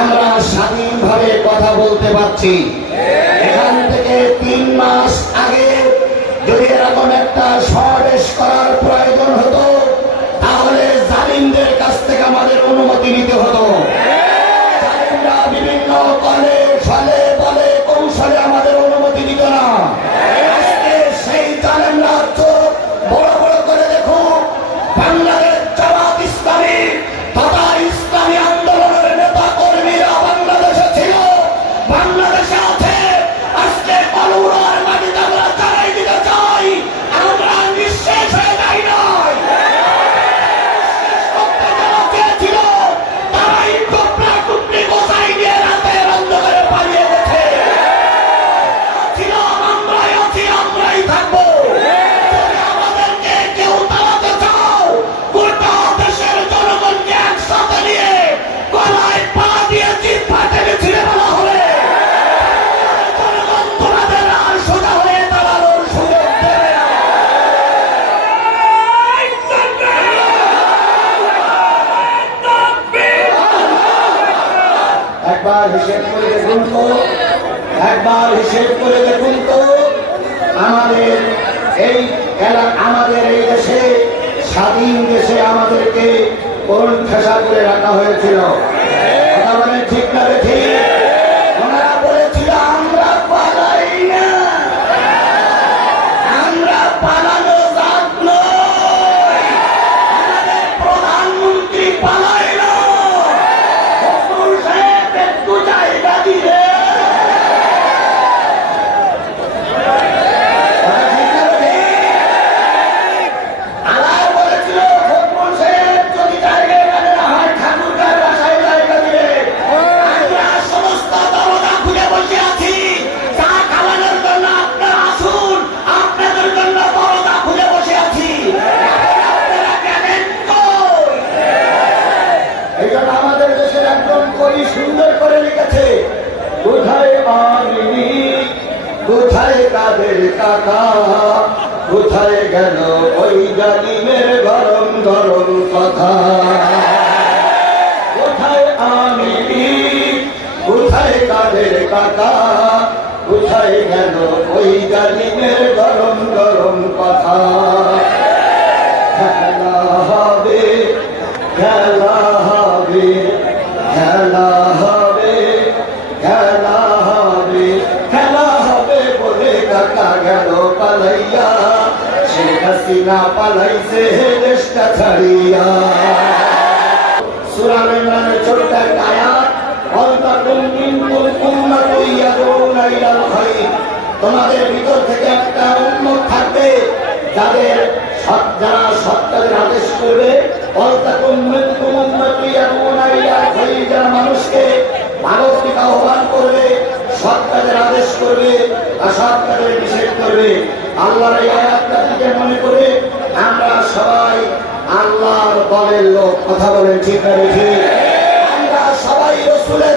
আমরা স্বাধীনভাবে কথা বলতে পারছি। এখান থেকে তিন মাস আগে যদি এরকম একটা সমাবেশ করার প্রয়োজন হতো, তাহলে জালিমদের কাছ থেকে আমাদের অনুমতি নিতে হতো। একবার হিসেব করে দেখুন তো, একবার হিসেব করে দেখুন তো, আমাদের এই আমাদের এই দেশে, স্বাধীন দেশে আমাদেরকে কোন ঠেসা করে রাখা হয়েছিল। কাদের কাকা। কোথায় গেল ওই গরম গরম কথা? কোথায় আমি? কোথায় তাদের কাকা? কোথায় গেল ওই জালিমের গরম গরম কথা? হাসিনা পালাইছে দেশটা ছাড়িয়া। সূরা ইমরানের ছোট্ট একটা আয়াত অন্তকুম মিনকুম উম্মাতুন ইয়াদউনা ইলাল খায়র তোমাদের ভিতর থেকে একটা উম্মত থাকবে, যাদের সৎ, যারা সৎ আদেশ করবে। অন্তকুম মিনকুম উম্মাতুন ইয়াদউনা যারা মানুষকে ভালো দিকে আহ্বান করবে, সৎ কাজের আদেশ করবে অসৎ কাজের নিষেধ করবে। আল্লাহর এই মনে করে আমরা সবাই আল্লাহর বলের লোক। কথা বলেন ঠিক আমরা সবাই রসুলের